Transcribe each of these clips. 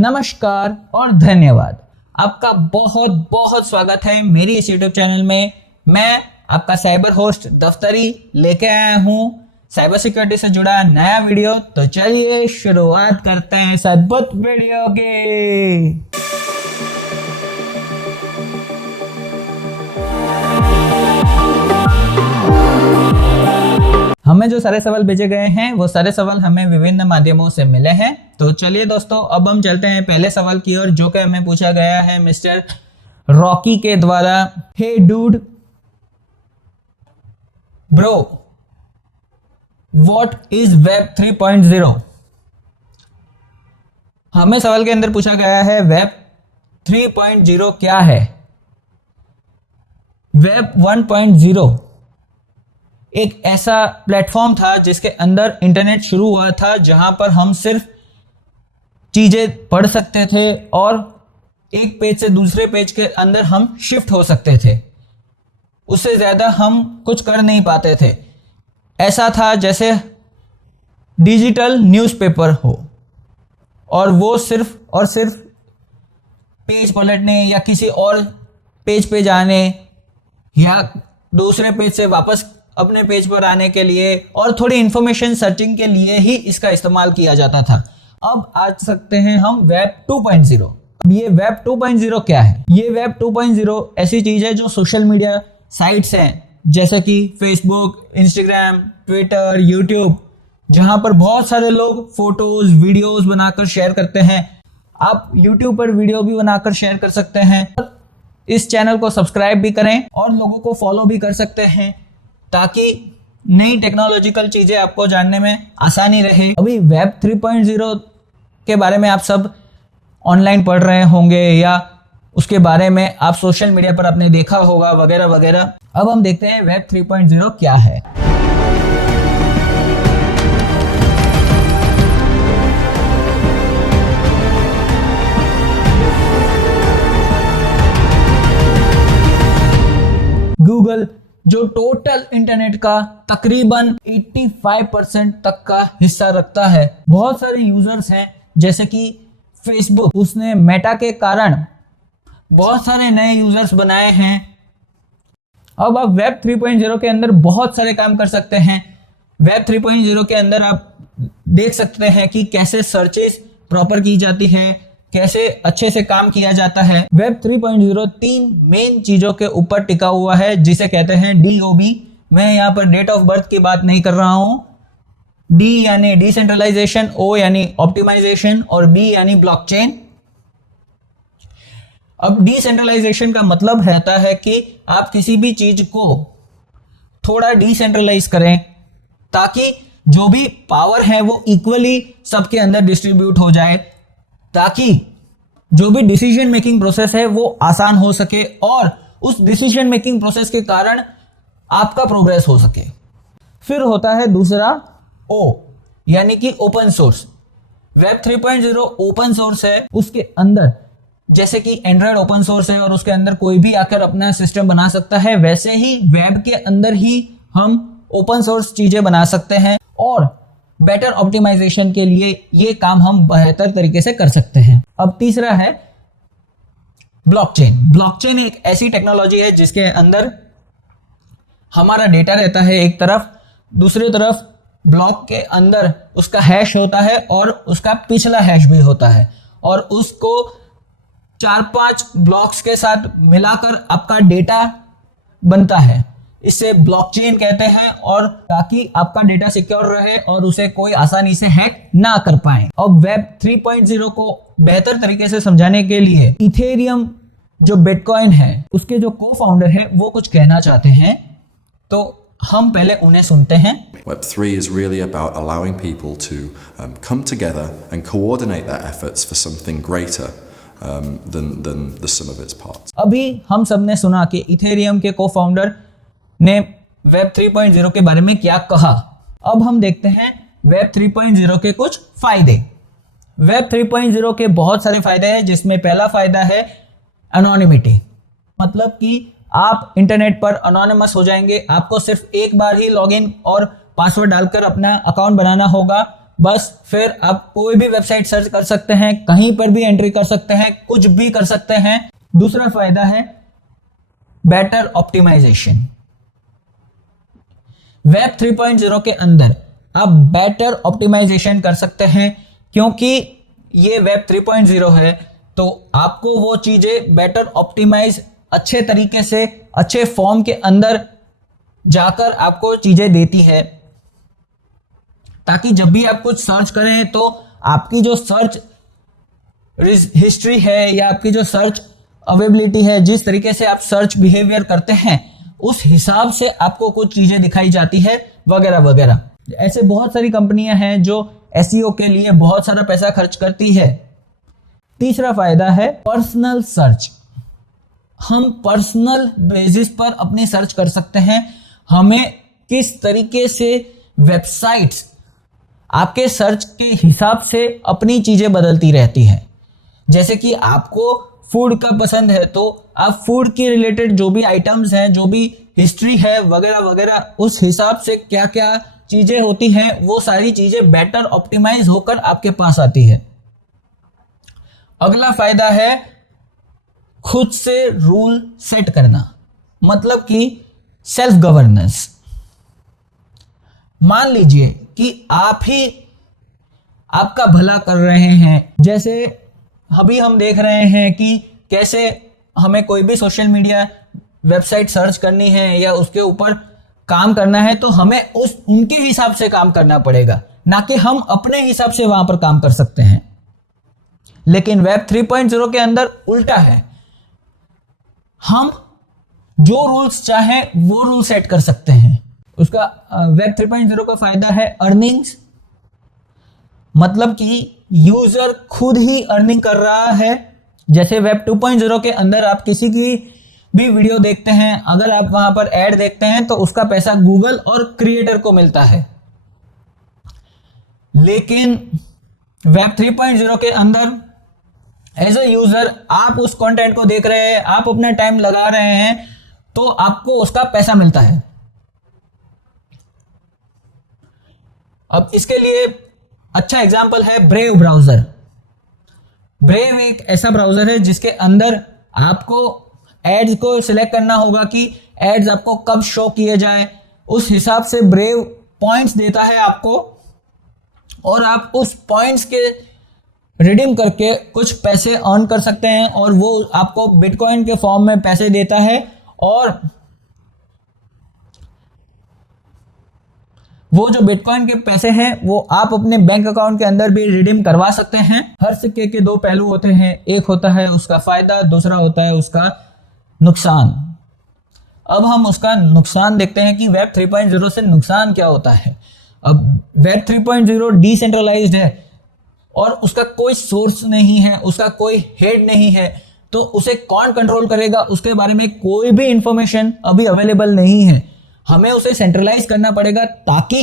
नमस्कार और धन्यवाद। आपका बहुत बहुत स्वागत है मेरी इस YouTube चैनल में। मैं आपका साइबर होस्ट दफ्तरी लेके आया हूँ साइबर सिक्योरिटी से जुड़ा नया वीडियो। तो चलिए शुरुआत करते हैं इस अद्भुत वीडियो की। हमें जो सारे सवाल भेजे गए हैं वो सारे सवाल हमें विभिन्न माध्यमों से मिले हैं। तो चलिए दोस्तों, अब हम चलते हैं पहले सवाल की ओर, जो कि हमें पूछा गया है मिस्टर रॉकी के द्वारा। Hey dude bro, what is web 3.0? हमें सवाल के अंदर पूछा गया है वेब 3.0 क्या है। वेब 1.0 एक ऐसा प्लेटफॉर्म था जिसके अंदर इंटरनेट शुरू हुआ था, जहां पर हम सिर्फ चीजें पढ़ सकते थे और एक पेज से दूसरे पेज के अंदर हम शिफ्ट हो सकते थे। उससे ज्यादा हम कुछ कर नहीं पाते थे। ऐसा था जैसे डिजिटल न्यूज़पेपर हो और वो सिर्फ और सिर्फ पेज पलटने या किसी और पेज पे जाने या दूसरे पेज से वापस अपने पेज पर आने के लिए और थोड़ी इंफॉर्मेशन सर्चिंग के लिए ही इसका इस्तेमाल किया जाता था। अब आ सकते हैं हम वेब 2.0। अब ये वेब 2.0 क्या है? ये वेब 2.0 ऐसी चीज है जो सोशल मीडिया साइट्स हैं जैसे कि फेसबुक, इंस्टाग्राम, ट्विटर, यूट्यूब, जहां पर बहुत सारे लोग फोटोज वीडियोस बनाकर शेयर करते हैं। आप यूट्यूब पर वीडियो भी बनाकर शेयर कर सकते हैं। इस चैनल को सब्सक्राइब भी करें और लोगों को फॉलो भी कर सकते हैं ताकि नई टेक्नोलॉजिकल चीजें आपको जानने में आसानी रहे। अभी वेब 3.0 के बारे में आप सब ऑनलाइन पढ़ रहे होंगे या उसके बारे में आप सोशल मीडिया पर आपने देखा होगा वगैरह वगैरह। अब हम देखते हैं वेब 3.0 क्या है। गूगल जो टोटल इंटरनेट का तकरीबन 85% तक का हिस्सा रखता है। बहुत सारे यूजर्स हैं जैसे कि फेसबुक, उसने मेटा के कारण बहुत सारे नए यूजर्स बनाए हैं। अब आप वेब 3.0 के अंदर बहुत सारे काम कर सकते हैं। वेब 3.0 के अंदर आप देख सकते हैं कि कैसे सर्चेस प्रॉपर की जाती है, कैसे अच्छे से काम किया जाता है। वेब 3.0 तीन मेन चीजों के ऊपर टिका हुआ है जिसे कहते हैं DOB। मैं यहाँ पर डेट ऑफ बर्थ की बात नहीं कर रहा हूँ। D यानी डिसेंट्रलाइजेशन, O यानी ऑप्टिमाइजेशन और B यानी ब्लॉकचेन। अब डिसेंट्रलाइजेशन का मतलब रहता है कि आप किसी भी चीज को थोड़ा डिसेंट्रलाइज करें ताकि जो भी पावर है वो इक्वली सबके अंदर डिस्ट्रीब्यूट हो जाए, ताकि जो भी डिसीजन मेकिंग प्रोसेस है वो आसान हो सके और उस डिसीजन मेकिंग प्रोसेस के कारण आपका प्रोग्रेस हो सके। फिर होता है दूसरा O यानी कि open source. Web 3.0 open source है। उसके अंदर जैसे कि एंड्रॉयड ओपन सोर्स है और उसके अंदर कोई भी आकर अपना सिस्टम बना सकता है, वैसे ही वेब के अंदर ही हम ओपन सोर्स चीजें बना सकते हैं और बेटर ऑप्टिमाइजेशन के लिए ये काम हम बेहतर तरीके से कर सकते हैं। अब तीसरा है ब्लॉकचेन। ब्लॉकचेन एक ऐसी टेक्नोलॉजी है जिसके अंदर हमारा डेटा रहता है एक तरफ, दूसरी तरफ ब्लॉक के अंदर उसका हैश होता है और उसका पिछला हैश भी होता है और उसको 4-5 ब्लॉक्स के साथ मिलाकर आपका डेटा बनता है। इसे ब्लॉकचेन कहते हैं और ताकि आपका डेटा सिक्योर रहे और उसे कोई आसानी से हैक ना कर पाए। अब वेब 3.0 को बेहतर तरीके से समझाने के लिए इथेरियम जो बिटकॉइन है उसके जो को-फाउंडर है वो कुछ कहना चाहते हैं, तो हम पहले उन्हें सुनते हैं। Web 3 is really about allowing people to come together and coordinate their efforts for something greater than the sum of its parts. अभी हम सबने सुना कि इथेरियम के को-फाउंडर ने वेब 3.0 के बारे में क्या कहा। अब हम देखते हैं वेब 3.0 के कुछ फायदे। वेब 3.0 के बहुत सारे फायदे हैं जिसमें पहला फायदा है एनोनिमिटी। मतलब कि आप इंटरनेट पर अनोनिमस हो जाएंगे। आपको सिर्फ एक बार ही लॉगिन और पासवर्ड डालकर अपना अकाउंट बनाना होगा। बस फिर आप कोई भी वेबसाइट सर्च कर सकते हैं, कहीं पर भी एंट्री कर सकते हैं, कुछ भी कर सकते हैं। दूसरा फायदा है बेटर ऑप्टिमाइजेशन। वेब 3.0 के अंदर आप बेटर ऑप्टिमाइजेशन कर सकते हैं, क्योंकि ये वेब 3.0 है तो आपको वो चीजें बेटर ऑप्टिमाइज अच्छे तरीके से अच्छे फॉर्म के अंदर जाकर आपको चीजें देती है, ताकि जब भी आप कुछ सर्च करें तो आपकी जो सर्च हिस्ट्री है या आपकी जो सर्च अवेलेबिलिटी है, जिस तरीके से आप सर्च बिहेवियर करते हैं उस हिसाब से आपको कुछ चीजें दिखाई जाती है वगैरह वगैरह। ऐसे बहुत सारी कंपनियां हैं जो एसईओ के लिए बहुत सारा पैसा खर्च करती है। तीसरा फायदा है पर्सनल सर्च। हम पर्सनल बेसिस पर अपनी सर्च कर सकते हैं। हमें किस तरीके से वेबसाइट्स आपके सर्च के हिसाब से अपनी चीजें बदलती रहती है। जैसे कि आपको फूड का पसंद है तो आप फूड के रिलेटेड जो भी आइटम्स हैं, जो भी हिस्ट्री है वगैरह वगैरह, उस हिसाब से क्या क्या चीजें होती हैं वो सारी चीजें बेटर ऑप्टिमाइज होकर आपके पास आती है। अगला फायदा है खुद से रूल सेट करना, मतलब कि सेल्फ गवर्नेंस। मान लीजिए कि आप ही आपका भला कर रहे हैं। जैसे अभी हम देख रहे हैं कि कैसे हमें कोई भी सोशल मीडिया वेबसाइट सर्च करनी है या उसके ऊपर काम करना है तो हमें उनके हिसाब से काम करना पड़ेगा, ना कि हम अपने हिसाब से वहां पर काम कर सकते हैं। लेकिन वेब 3.0 के अंदर उल्टा है, हम जो रूल्स चाहें वो रूल सेट कर सकते हैं। उसका वेब 3.0 का फायदा है अर्निंग्स, मतलब कि यूजर खुद ही अर्निंग कर रहा है। जैसे वेब 2.0 के अंदर आप किसी की भी वीडियो देखते हैं, अगर आप वहां पर ऐड देखते हैं तो उसका पैसा गूगल और क्रिएटर को मिलता है। लेकिन वेब 3.0 के अंदर एज अ यूजर आप उस कंटेंट को देख रहे हैं, आप अपना टाइम लगा रहे हैं तो आपको उसका पैसा मिलता है। अब इसके लिए अच्छा एग्जांपल है ब्रेव ब्राउजर। ब्रेव एक ऐसा ब्राउजर है जिसके अंदर आपको एड्स को सिलेक्ट करना होगा कि एड्स आपको कब शो किए जाए। उस हिसाब से ब्रेव पॉइंट्स देता है आपको, और आप उस पॉइंट्स के रिडीम करके कुछ पैसे अर्न कर सकते हैं, और वो आपको बिटकॉइन के फॉर्म में पैसे देता है। और वो जो बिटकॉइन के पैसे हैं वो आप अपने बैंक अकाउंट के अंदर भी रिडीम करवा सकते हैं। हर सिक्के के दो पहलू होते हैं, एक होता है उसका फायदा, दूसरा होता है उसका नुकसान। अब हम उसका नुकसान देखते हैं कि वेब 3.0 से नुकसान क्या होता है। अब वेब 3.0 डिसेंट्रलाइज्ड है और उसका कोई सोर्स नहीं है, उसका कोई हेड नहीं है, तो उसे कौन कंट्रोल करेगा उसके बारे में कोई भी इंफॉर्मेशन अभी अवेलेबल नहीं है। हमें उसे सेंट्रलाइज करना पड़ेगा ताकि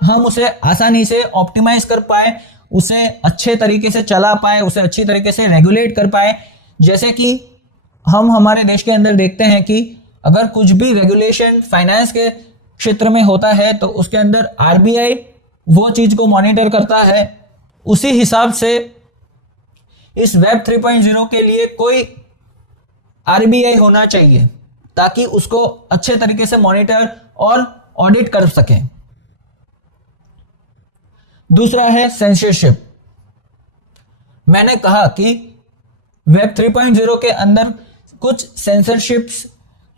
हम उसे आसानी से ऑप्टिमाइज कर पाए, उसे अच्छे तरीके से चला पाए, उसे अच्छी तरीके से रेगुलेट कर पाए। जैसे कि हम हमारे देश के अंदर देखते हैं कि अगर कुछ भी रेगुलेशन फाइनेंस के क्षेत्र में होता है तो उसके अंदर आरबीआई वो चीज को मॉनिटर करता है। उसी हिसाब से इस वेब 3.0 के लिए कोई आरबीआई होना चाहिए ताकि उसको अच्छे तरीके से मॉनिटर और ऑडिट कर सके। दूसरा है सेंसरशिप। मैंने कहा कि वेब 3.0 के अंदर कुछ सेंसरशिप्स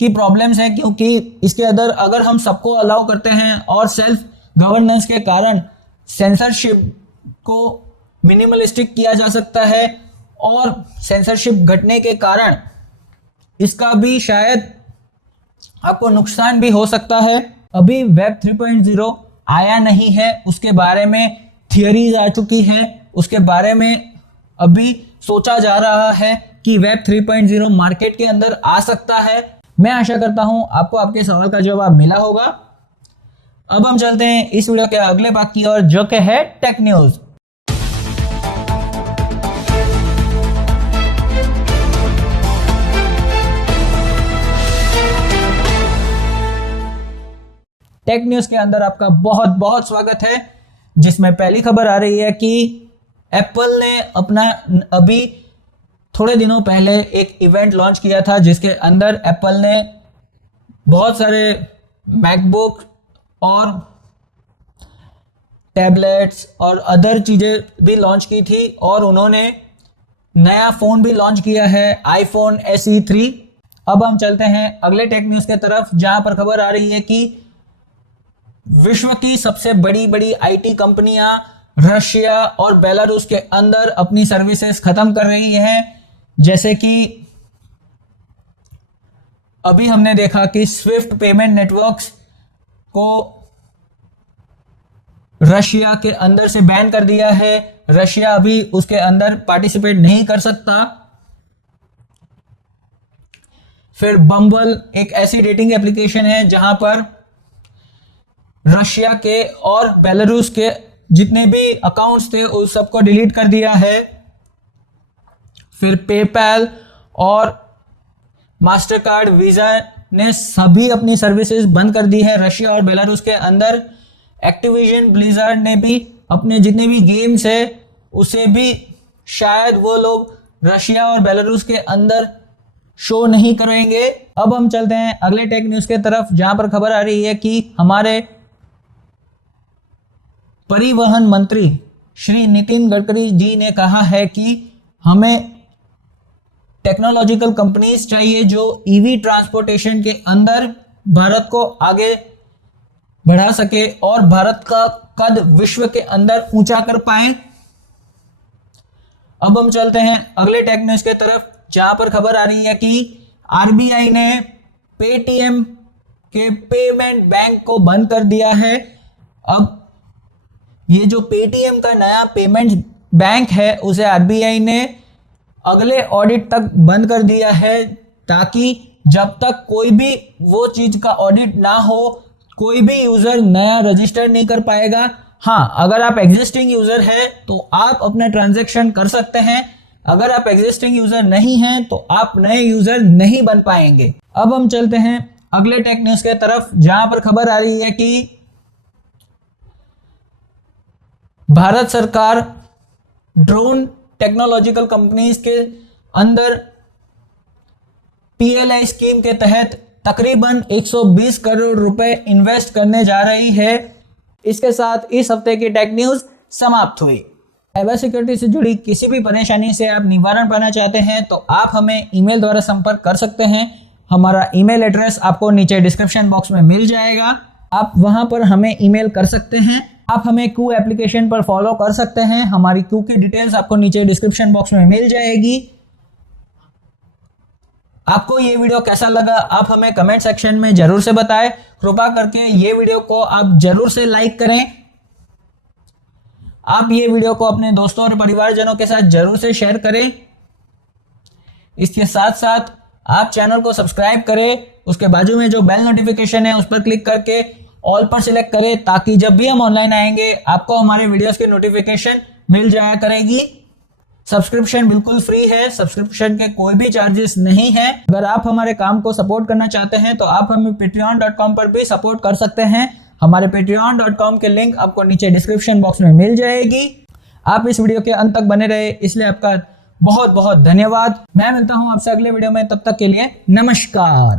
की प्रॉब्लम्स हैं, क्योंकि इसके अंदर अगर हम सबको अलाउ करते हैं और सेल्फ गवर्नेंस के कारण सेंसरशिप को मिनिमलिस्टिक किया जा सकता है, और सेंसरशिप घटने के कारण इसका भी शायद आपको नुकसान भी हो सकता है। अभी वेब 3.0 आया नहीं है, उसके बारे में थियरीज आ चुकी है, उसके बारे में अभी सोचा जा रहा है कि वेब 3.0 मार्केट के अंदर आ सकता है। मैं आशा करता हूं आपको आपके सवाल का जवाब मिला होगा। अब हम चलते हैं इस वीडियो के अगले भाग की ओर, जो कि है टेक न्यूज। टेक न्यूज के अंदर आपका बहुत बहुत स्वागत है। जिसमें पहली खबर आ रही है कि एप्पल ने अपना अभी थोड़े दिनों पहले एक इवेंट लॉन्च किया था, जिसके अंदर एप्पल ने बहुत सारे मैकबुक और टैबलेट्स और अदर चीज़ें भी लॉन्च की थी, और उन्होंने नया फ़ोन भी लॉन्च किया है, आईफोन SE 3। अब हम चलते हैं अगले टेक न्यूज़ के तरफ, जहां पर खबर आ रही है कि विश्व की सबसे बड़ी बड़ी IT कंपनियां रशिया और बेलारूस के अंदर अपनी सर्विसेज खत्म कर रही हैं। जैसे कि अभी हमने देखा कि स्विफ्ट पेमेंट नेटवर्क्स को रशिया के अंदर से बैन कर दिया है, रशिया अभी उसके अंदर पार्टिसिपेट नहीं कर सकता। फिर बम्बल एक ऐसी डेटिंग एप्लीकेशन है जहां पर रशिया के और बेलारूस के जितने भी अकाउंट्स थे उस सबको डिलीट कर दिया है। फिर पेपैल और मास्टर कार्ड, वीजा ने सभी अपनी सर्विसेज बंद कर दी है रशिया और बेलारूस के अंदर। एक्टिविजन ब्लिजार्ड ने भी अपने जितने भी गेम्स है उसे भी शायद वो लोग रशिया और बेलारूस के अंदर शो नहीं करेंगे। अब हम चलते हैं अगले टेक न्यूज़ के तरफ, जहां पर खबर आ रही है कि हमारे परिवहन मंत्री श्री नितिन गडकरी जी ने कहा है कि हमें टेक्नोलॉजिकल कंपनीज चाहिए जो ईवी ट्रांसपोर्टेशन के अंदर भारत को आगे बढ़ा सके और भारत का कद विश्व के अंदर ऊंचा कर पाए। अब हम चलते हैं अगले टेक न्यूज़ के तरफ, जहां पर खबर आ रही है कि RBI ने पेटीएम के पेमेंट बैंक को बंद कर दिया है। अब ये जो पेटीएम का नया पेमेंट बैंक है उसे RBI ने अगले ऑडिट तक बंद कर दिया है, ताकि जब तक कोई भी वो चीज का ऑडिट ना हो कोई भी यूजर नया रजिस्टर नहीं कर पाएगा। हाँ, अगर आप एग्जिस्टिंग यूजर है तो आप अपना ट्रांजैक्शन कर सकते हैं, अगर आप एग्जिस्टिंग यूजर नहीं हैं तो आप नए यूजर नहीं बन पाएंगे। अब हम चलते हैं अगले टेक न्यूज़ के तरफ, जहां पर खबर आ रही है कि भारत सरकार ड्रोन टेक्नोलॉजिकल कंपनीज के अंदर PLI स्कीम के तहत तकरीबन 120 करोड़ रुपए इन्वेस्ट करने जा रही है। इसके साथ इस हफ्ते की टेक न्यूज़ समाप्त हुई। साइबर सिक्योरिटी से जुड़ी किसी भी परेशानी से आप निवारण पाना चाहते हैं तो आप हमें ईमेल द्वारा संपर्क कर सकते हैं। हमारा ईमेल एड्रेस आपको नीचे डिस्क्रिप्शन बॉक्स में मिल जाएगा, आप वहां पर हमें ईमेल कर सकते हैं। आप हमें क्यू एप्लीकेशन पर फॉलो कर सकते हैं, हमारी क्यू की डिटेल्स आपको नीचे डिस्क्रिप्शन बॉक्स में मिल जाएगी। आपको ये वीडियो कैसा लगा आप हमें कमेंट सेक्शन में जरूर से बताएं। कृपा करके ये वीडियो को आप जरूर से लाइक करें। आप ये वीडियो को अपने दोस्तों और परिवारजनों के साथ जरूर से शेयर करें। इसके साथ साथ आप चैनल को सब्सक्राइब करें, उसके बाजू में जो बेल नोटिफिकेशन है उस पर क्लिक करके ऑल पर सिलेक्ट करें, ताकि जब भी हम ऑनलाइन आएंगे आपको हमारे वीडियोस की नोटिफिकेशन मिल जाया करेगी। सब्सक्रिप्शन बिल्कुल फ्री है, सब्सक्रिप्शन के कोई भी चार्जेस नहीं है। अगर आप हमारे काम को सपोर्ट करना चाहते हैं तो आप हमें patreon.com पर भी सपोर्ट कर सकते हैं। हमारे patreon.com के लिंक आपको नीचे डिस्क्रिप्शन बॉक्स में मिल जाएगी। आप इस वीडियो के अंत तक बने रहे इसलिए आपका बहुत बहुत धन्यवाद। मैं मिलता हूं आपसे अगले वीडियो में, तब तक के लिए नमस्कार।